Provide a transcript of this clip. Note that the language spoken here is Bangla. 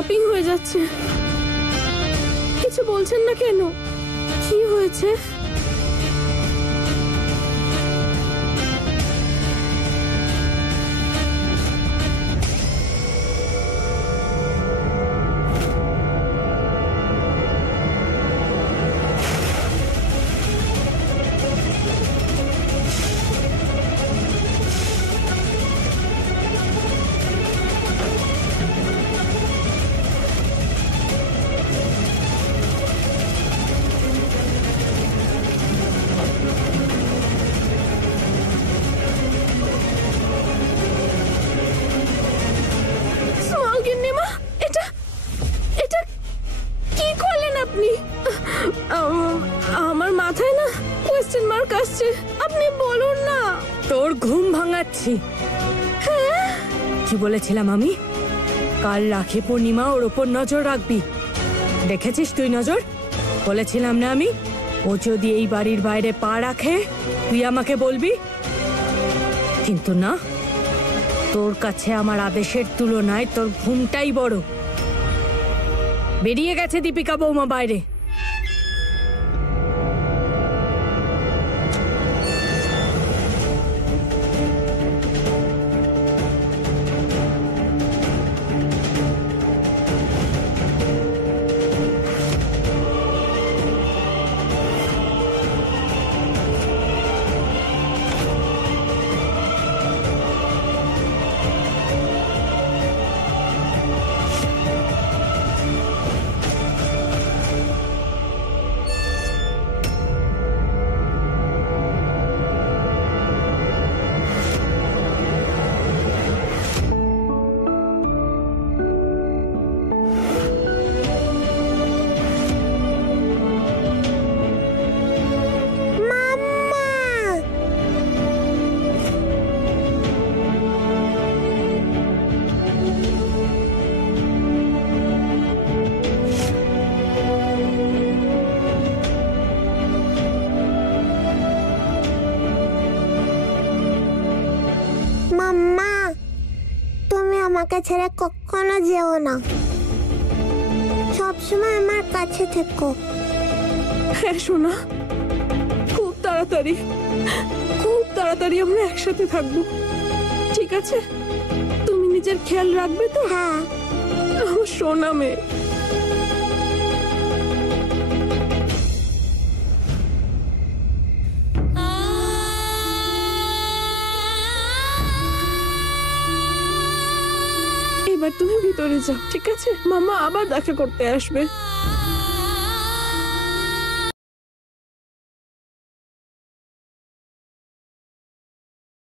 স্টপিং হয়ে যাচ্ছে। কিছু বলছেন না কেন? কি হয়েছে? আমার মাথায় না কোয়েশ্চেন মার্ক আসছে। আপনি বলুন না। তোর ঘুম ভাঙাচ্ছি। কি বলেছিলাম আমি? কাল রাখি পূর্ণিমা, ওর ওপর নজর রাখবি। দেখেছিস তুই নজর? বলেছিলাম না আমি? ও যদি এই বাড়ির বাইরে পা রাখে তুই আমাকে বলবি। কিন্তু না, তোর কাছে আমার আদেশের তুলনায় তোর ঘুমটাই বড়। বেরিয়ে গেছে দীপিকা বৌমা বাইরে। মাম্মা, তুমি আমাকে ছেড়ে কখনো যেও না, সবসময় আমার কাছে থেকো। হ্যাঁ সোনা, খুব তাড়াতাড়ি আমরা একসাথে থাকবো, ঠিক আছে? তুমি নিজের খেয়াল রাখবে তো? হ্যাঁ। আমার সোনা মেয়ে। এবার তুমি ভিতরে যাও, ঠিক আছে? মামা আবার দেখা করতে আসবে।